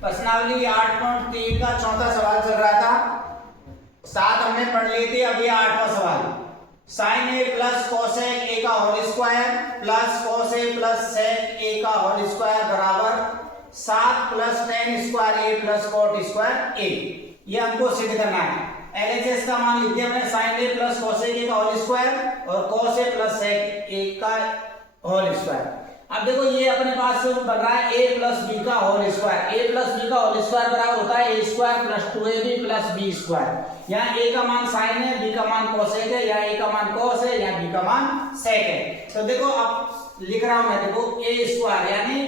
प्रश्नावली 8.3 का चौथा सवाल चल रहा था। 7 हमने पढ़ लिए थे, अब ये 8वां सवाल। Sine A plus cosec A का whole square plus cos A plus sec A का होल स्क्वायर बराबर 7 plus ten square A plus cot square A. ये हमको सिद्ध करना है। एलएचएस का मान लिख दिया मैंने, sine A plus cosec A का होल स्क्वायर और कोस ए प्लस सेक ए का होल स्क्वायर। अब देखो ये अपने पास बन रहा है a प्लस बी का whole square. a plus b का होल स्क्वायर बराबर होता है a स्क्वायर प्लस 2ab प्लस b स्क्वायर। यहाँ a का मान साइन है, b का मान कोसेक है, या a का मान कोस है, या b का मान सेक है। तो देखो अब लिख रहा हूं मैं, देखो a स्क्वायर यानी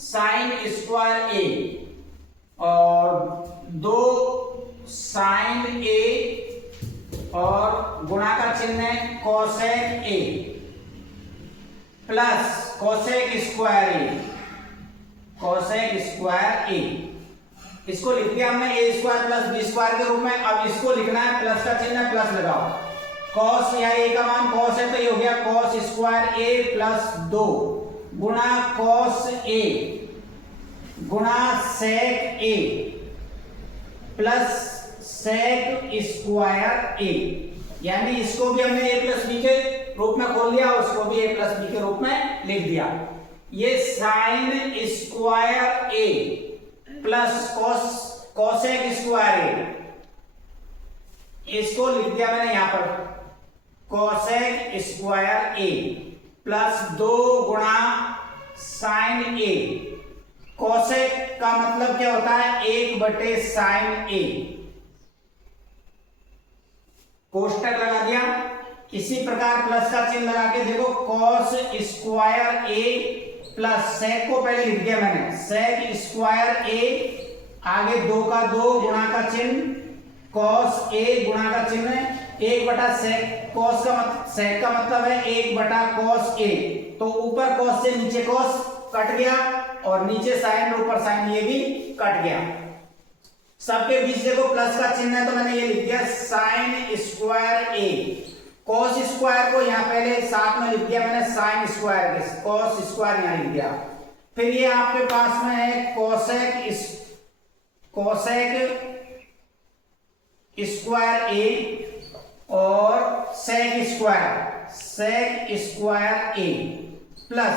साइन स्क्वायर a और 2 साइन a और गुणा का चिन्ह है cosec a plus cosec square a, cosec square a. इसको लिख दिया हमने a square plus b square के रूप में। अब इसको लिखना है, प्लस का चिन्ह है, प्लस लगाओ। कॉस या ए का मान कॉस है तो ये हो गया कॉस स्क्वायर ए प्लस 2 गुणा कॉस ए गुणा सेक ए प्लस सेक स्क्वायर ए। यानी इसको भी हमने a प्लस बी के रूप में खोल लिया, उसको भी a प्लस बी के रूप में लिख दिया। ये sine square a plus cosec square a, इसको लिख दिया मैंने यहां पर कोसेक स्क्वायर a प्लस 2 गुणा साइन a। कोसेक का मतलब क्या होता है, 1/साइन a। कोष्टक लगा दिया। इसी प्रकार प्लस का चिन्ह लगा के देखो कॉस स्क्वायर ए प्लस सेक को पहले लिख दिया मैंने, सेक स्क्वायर ए आगे 2 का 2 गुणा का चिन्ह कॉस ए गुणा का चिन्ह 1/सेक। कॉस का सेक का मतलब है 1/कॉस ए। तो ऊपर कॉस से नीचे कॉस कट गया और नीचे साइन और ऊपर साइन, ये भी कट गया। सबके बीच देखो प्लस का चिन्ह है तो मैंने ये लिख दिया साइन स्क्वायर ए। कॉस स्क्वायर को यहाँ पहले साथ में लिख दिया मैंने साइन स्क्वायर के, कॉस स्क्वायर यहाँ लिख दिया। फिर ये आपके पास में है कोसेक स्क्वायर ए और सेक स्क्वायर ए प्लस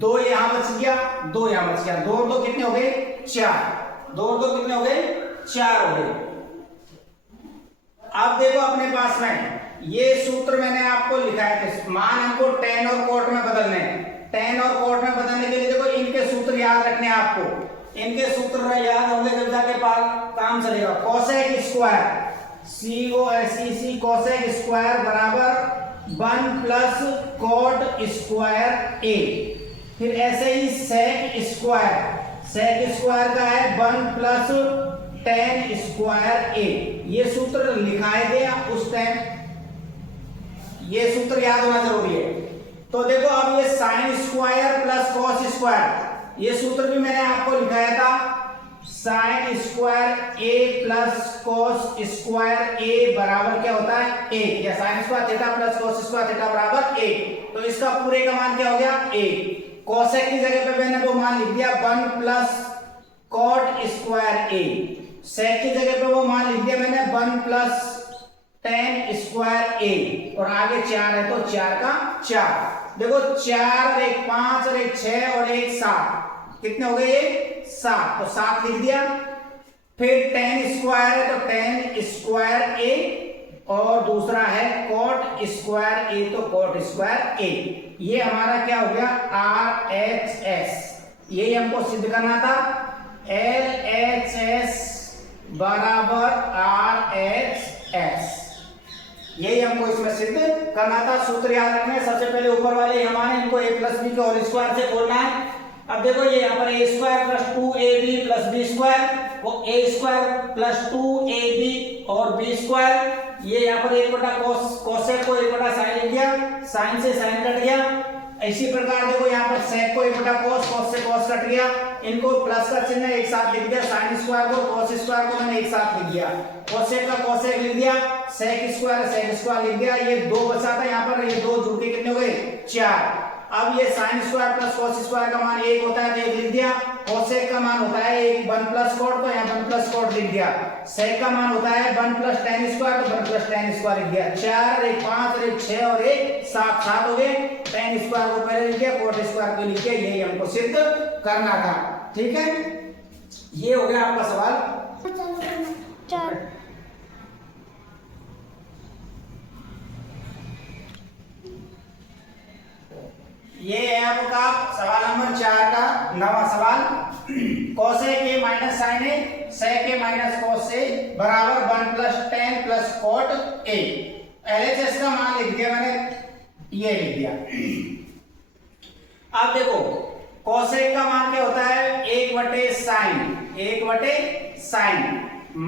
2 यहां बच गया, 2 यहां बच गया। 2 और 2 कितने हो गए, 4। 2 और 2 कितने हो गए, 4 हो गए। अब देखो अपने पास में ये सूत्र मैंने आपको लिखा है, मान हमको टेन और कोट में बदलने। टेन और कोट में बदलने के लिए देखो इनके सूत्र याद रखने हैं आपको। इनके सूत्र याद होंगे जब जाके काम चलेगा। Cosec square COSEC cosec square बराबर 1 प्लस कोट स्क्वायर ए। फिर ऐसे ही सेक स्क्वायर का है 1 प्लस टेन स्क्वायर ए। ये सूत्र लिखाए गया उस टाइम, ये सूत्र याद होना जरूरी है। तो देखो अब ये sine square plus cos square, ये सूत्र भी मैंने आपको लिखाया था, sine square A plus cos square ए बराबर क्या होता है, ए। या sine square theta plus cos square theta बराबर ए। तो इसका पूरे का मान क्या हो गया, ए। कोसेक की जगह पे मैंने वो मान लिख दिया 1 प्लस कॉट स्क्वायर ए। सेक की जगह पे वो मान लिख दिया मैंने 1 प्लस टेन स्क्वायर ए। और आगे 4 है तो 4 का 4। देखो 4 और 1 5 और 1 6 और 1 7, कितने हो गए ये 7। तो 7 लिख दिया। फिर टेन स्क्वायर है तो टेन स्क्वायर ए और दूसरा है कोट स्क्वायर ए तो कोट स्क्वायर ए। ये हमारा क्या हो गया, RHS। यही हमको सिद्ध करना था, LHS बराबर RHS। यही हमको इसमें सिद्ध करना था। सूत्र याद रखने, सबसे पहले ऊपर वाले हमारे इनको a प्लस बी के होल स्क्वायर से खोलना है। अब देखो ये यहाँ पर a स्क्वायर प्लस 2ab प्लस b स्क्वायर, वो a स्क्वायर प्लस 2ab और b स्क्वायर। ये यहाँ पर 1/cos कोसेक को 1/साइन लिख दिया, साइन से साइन कट गया। इसी प्रकार देखो यहाँ पर सेक को 1/cos, cos से cos कट गया। इनको प्लस का चिन्ह एक साथ लिख दिया, साइन स्क्वायर को cos स्क्वायर को मैंने एक साथ लिख दिया, कोसेक का कोसेक लिख दिया, सेक स्क्वायर लिख दिया। ये 2 बचा था यहाँ पर, ये 2 जुड़ के कितने हो गए, 4। अब ये sine square plus cos square का मान 1 होता है तो 1 लिख दिया। कोसेक का मान होता है 1 प्लस कॉट, तो यहाँ 1 प्लस कॉट लिख दिया। सेक का मान होता है 1 प्लस tan स्क्वायर, तो 1 प्लस tan स्क्वायर लिख दिया। 4 1 5 और 1 6 और 1 7 7 हो गए। tan स्क्वायर को पहले लिख दिया, कॉट स्क्वायर को लिख दिया। यही हमको सिद्ध करना था। ठीक है, ये हो गया आपका सवाल। ये है आपका सवाल नंबर 4 का 9वां सवाल। Cosec a minus sine a sec a minus cos a बराबर 1 plus tan plus cot a. LHS का मान लिख दिया मैंने, ये लिख दिया। अब देखो कोसेक का मान क्या होता है 1/sin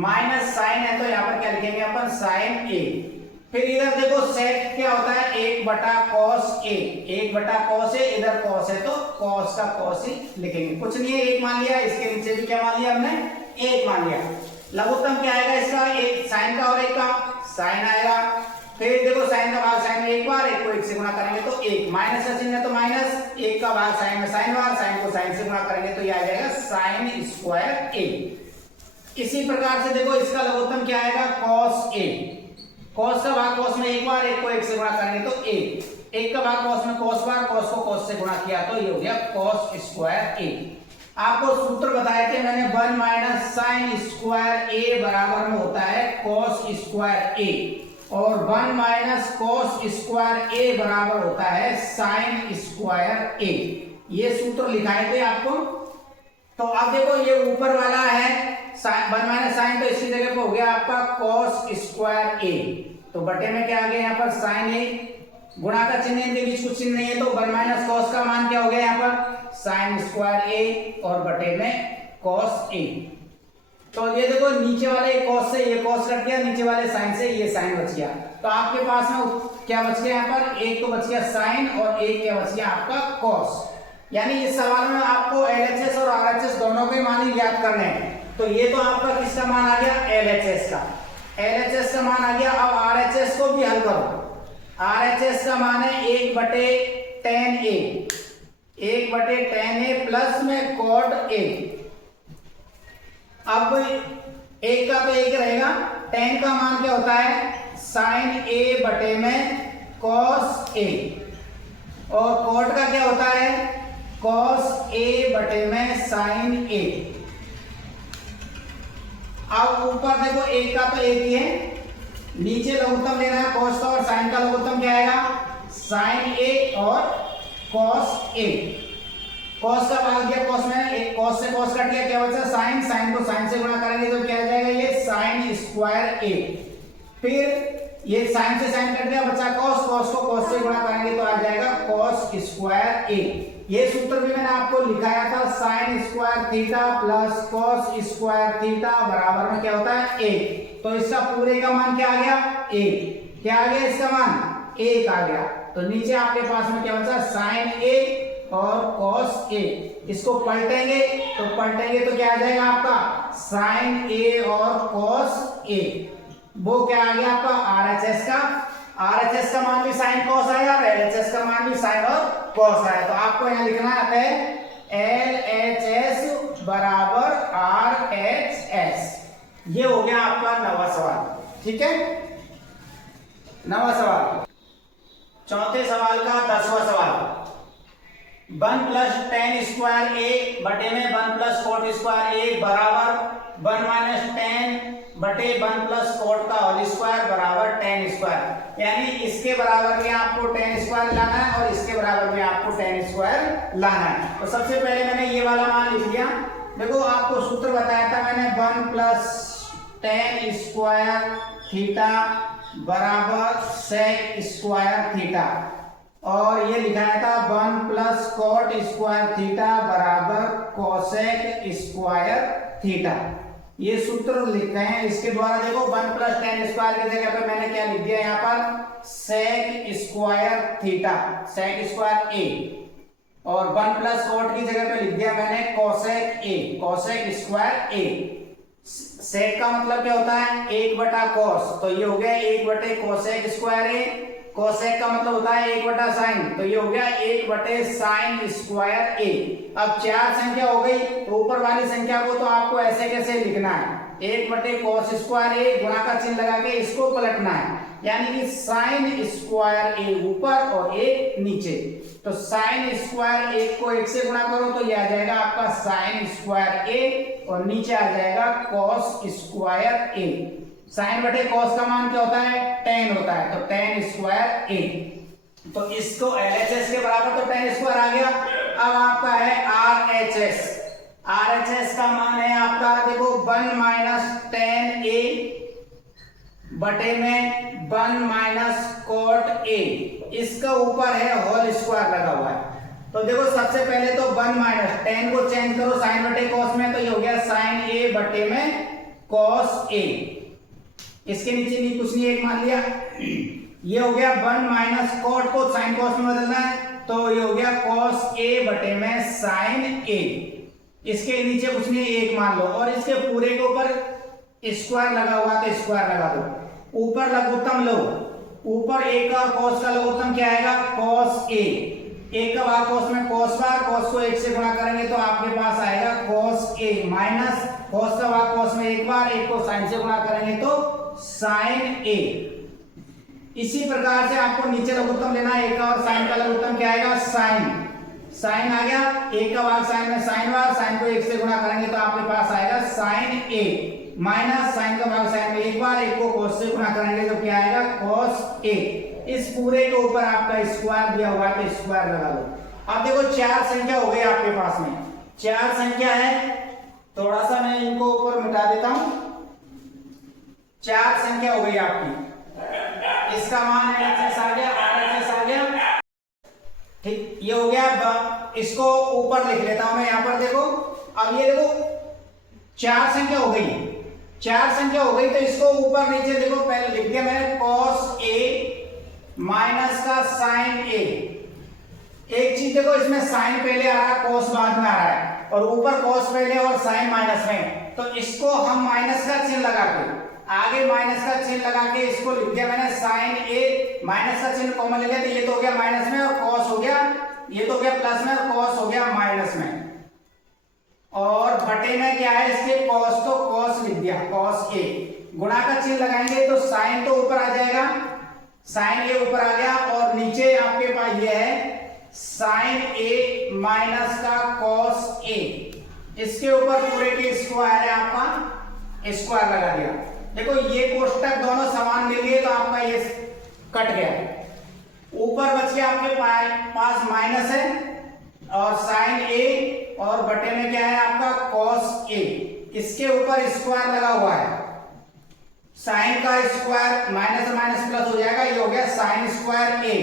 माइनस साइन है तो यहाँ पर क्या लिखेंगे अपन साइन ए। फिर इधर देखो सेक क्या होता है 1/cos ए, 1/cos ए, इधर cos है तो cos का cos ही लिखेंगे। कुछ नहीं है, 1 मान लिया। इसके नीचे भी क्या मान लिया हमने 1 मान लिया। लघुत्तम क्या आएगा इसका, एक साइन का और एक का साइन आएगा। फिर देखो साइन का भाग साइन में एक बार, एक को 1 से गुणा करेंगे तो 1, माइनस का चिन्ह है तो माइनस, 1 का भाग साइन में साइन बार, साइन को साइन से गुणा करेंगे तो ये आ जाएगा साइन स्क्वायर ए। इसी प्रकार से देखो इसका लघुत्तम क्या आएगा cos ए, cos का भाग cos में एक बार, एक को 1 से गुणा करेंगे तो 1, 1 का भाग cos में cos बार, cos को cos से गुणा किया तो ये हो गया cos स्क्वायर ए। आपको सूत्र बताए थे मैंने 1 माइनस साइन स्क्वायर ए बराबर में होता है cos स्क्वायर ए, और 1 माइनस cos स्क्वायर ए बराबर होता है साइन स्क्वायर ए। ये सूत्र लिखाए थे आपको। तो अब देखो ये ऊपर वाला है 1 माइनस साइन, तो इसकी जगह पे हो गया आपका cos स्क्वायर ए, तो बटे में क्या आ गया यहाँ पर साइन ए, गुणा का चिन्ह इनके बीच कुछ चिन्ह नहीं है तो 1 माइनस cos का मान क्या हो गया यहाँ पर साइन स्क्वायर ए और बटे में cos ए। तो ये देखो नीचे वाले cos से ये cos कट गया, नीचे वाले साइन से ये साइन बच गया। तो आपके पास में क्या बच गया यहाँ पर, एक तो बच गया साइन और एक क्या बच गया आपका cos। यानी इस सवाल में आपको LHS और RHS दोनों के मान ही ज्ञात करने हैं। तो ये तो आपका किसका मान आ गया LHS का, LHS का मान आ गया। अब RHS को भी हल करो। RHS का मान है 1/tan ए, 1/tan ए प्लस में cot ए। अब एक का तो एक रहेगा, tan का मान क्या होता है sin ए बटे में cos ए, और cot का क्या होता है cos ए बटे में sin ए। अब ऊपर देखो एक का तो एक ही है, नीचे लघुत्तम लेना है cos का, और sin का लघुत्तम क्या आएगा sin ए और cos ए। cos का भाग दिया cos में, एक cos से cos कट गया, क्या बचा sin, sin को sin से गुणा करेंगे तो क्या आ जाएगा ये sin स्क्वायर ए। फिर ये sin से sin कट गया, बचा cos, cos को cos से गुणा करेंगे तो आ जाएगा cos स्क्वायर ए। ये सूत्र भी मैंने आपको लिखाया था sin square theta plus cos square theta बराबर में क्या होता है 1। तो इसका पूरे का मान क्या आ गया 1, क्या आ गया इसका मान 1 आ गया। तो नीचे आपके पास में क्या बचा sin a और cos a। इसको पलटेंगे तो क्या आ जाएगा आपका sin a और cos a। वो क्या आ गया आपका RHS का, RHS का मान भी sin cos आया और LHS का मान भी sin और cos आया। तो आपको यहाँ लिखना है LHS बराबर RHS। ये हो गया आपका 9वां सवाल। ठीक है, 9वां सवाल। चौथे सवाल का 10वां सवाल। 1 प्लस tan स्क्वायर ए बटे में 1 प्लस cot स्क्वायर ए बराबर 1 माइनस tan बटे 1 प्लस cot का होल स्क्वायर बराबर tan स्क्वायर। यानी इसके बराबर में आपको tan स्क्वायर लाना है और इसके बराबर में आपको tan स्क्वायर लाना है। तो सबसे पहले मैंने ये वाला मान लिख लिया। देखो आपको सूत्र बताया था मैंने 1 प्लस tan स्क्वायर थीटा बराबर sec स्क्वायर थीटा, और ये लिखाया था 1 प्लस cot स्क्वायर थीटा बराबर cosec स्क्वायर थीटा। ये सूत्र लिखते हैं। इसके द्वारा देखो 1 प्लस tan स्क्वायर की जगह पे मैंने क्या लिख दिया यहाँ पर sec square theta, sec square a, और 1 प्लस cot की जगह पे लिख दिया मैंने cosec a, cosec square a। sec का मतलब क्या होता है 1/cos, तो ये हो गया 1/cosec स्क्वायर a, कोसेक का मतलब होता है 1/sin, तो ये हो गया 1/sin स्क्वायर ए। अब 4 संख्या हो गई, तो ऊपर वाली संख्या को तो आपको ऐसे कैसे लिखना है, 1/cos स्क्वायर ए, गुणा का चिन्ह लगा के इसको पलटना है, यानी कि sin स्क्वायर ए ऊपर और ए नीचे। तो sin स्क्वायर ए को 1 से गुणा करो तो ये आ जाएगा आपका sin स्क्वायर ए, और नीचे आ जाएगा cos स्क्वायर ए। साइन बटे कॉस का मान क्या होता है, tan होता है, तो tan स्क्वायर ए। तो इसको LHS के बराबर तो tan स्क्वायर आ गया। अब आपका है RHS। RHS का मान है आपका देखो 1 - tan a बटे में 1 - cot a, इसका ऊपर है होल स्क्वायर लगा हुआ है। तो देखो सबसे पहले तो 1 - tan को चेंज करो साइन बटे कॉस में, तो ये हो गया sin a बटे में cos a। इसके नीचे नहीं कुछ नहीं, एक मान लिया, ये हो गया 1 - cot को sin cos में बदलना है, तो ये हो गया cos a बटे में sin a। इसके नीचे कुछ नहीं, एक मान लो, और इसके पूरे के ऊपर स्क्वायर लगा हुआ तो स्क्वायर लगा दो। ऊपर लघुत्तम लो, ऊपर a का और cos का लघुत्तम क्या आएगा, cos a। a का भाग cos में cos बार, cos को 1 से गुणा करेंगे तो आपके पास आएगा cos a माइनस cos का भाग cos में एक बार, 1 को sin से गुणा करेंगे तो sin a। इसी प्रकार से आपको नीचे लघुत्तम लेना है, a का और sin का लघुत्तम क्या आएगा, sin आ गया, a का भाग sin में sin बार, sin को 1 से गुणा करेंगे तो आपके पास आएगा sin a माइनस sin का भाग sin में एक बार, 1 को cos से गुणा करेंगे तो क्या आएगा, cos a। इस पूरे के ऊपर आपका स्क्वायर दिया हुआ है तो स्क्वायर लगा लो। अब देखो 4 संख्या हो गई आपके पास में, 4 संख्या है, थोड़ा सा मैं इनको ऊपर मिटा देता हूं। 4 संख्या हो गई आपकी, इसका मान LHS आ गया, RHS आ गया, ठीक, ये हो गया। इसको ऊपर लिख लेता हूं मैं यहाँ पर, देखो अब ये देखो 4 संख्या हो गई, 4 संख्या हो गई, तो इसको ऊपर नीचे देखो, पहले लिख दिया मैंने cos a माइनस का sin a। एक चीज देखो, इसमें sin पहले आ रहा है, cos बाद में आ रहा है, और ऊपर cos पहले और sin माइनस में, तो इसको हम माइनस का चिन्ह लगा के, आगे माइनस का चिन्ह लगा के इसको लिख दिया मैंने sin a, माइनस का चिन्ह कॉमन ले लिया, तो ये तो हो गया माइनस में और cos हो गया, ये तो हो गया प्लस में और cos हो गया माइनस में, और बटे में क्या है इसके cos, तो cos लिख दिया cos a। गुणा का चिन्ह लगाएंगे तो sin तो ऊपर आ जाएगा, sin a ऊपर आ गया, और नीचे आपके पास ये है sin a माइनस का cos a, इसके ऊपर पूरे के स्क्वायर है आपका, स्क्वायर लगा दिया। देखो ये कोष्टक दोनों समान मिल गए तो आपका ये कट गया, ऊपर बच गया आपके पास माइनस है और sin a, और बटे में क्या है आपका cos a, इसके ऊपर स्क्वायर लगा हुआ है, साइन का स्क्वायर माइनस से माइनस प्लस हो जाएगा, ये हो गया साइन स्क्वायर ए,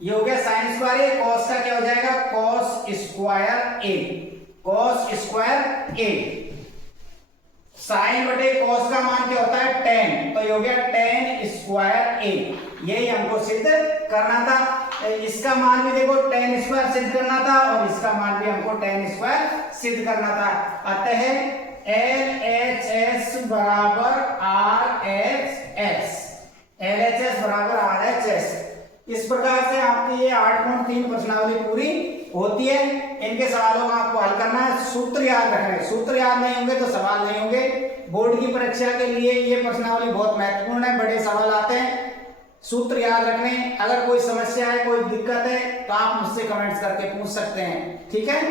ये हो गया साइन स्क्वायर ए, कॉस का क्या हो जाएगा, कॉस स्क्वायर ए, कॉस स्क्वायर ए। साइन बटे कॉस का मान क्या होता है, tan, तो ये हो गया tan स्क्वायर ए। यही हमको सिद्ध करना था, इसका मान भी देखो tan स्क्वायर सिद्ध करना था, और इसका मान भी हमको tan स्क्वायर सिद्ध करना था। अतः LHS बराबर RHS, LHS बराबर RHS। इस प्रकार से आपकी ये 8.3 प्रश्नावली पूरी होती है। इनके सवालों का आपको हल करना है, सूत्र याद रखना है, सूत्र याद नहीं होंगे तो सवाल नहीं होंगे। बोर्ड की परीक्षा के लिए ये प्रश्नावली बहुत महत्वपूर्ण है, बड़े सवाल आते हैं, सूत्र याद रखने। अगर कोई समस्या है, कोई दिक्कत है तो आप मुझसे कमेंट्स करके पूछ सकते हैं, ठीक है।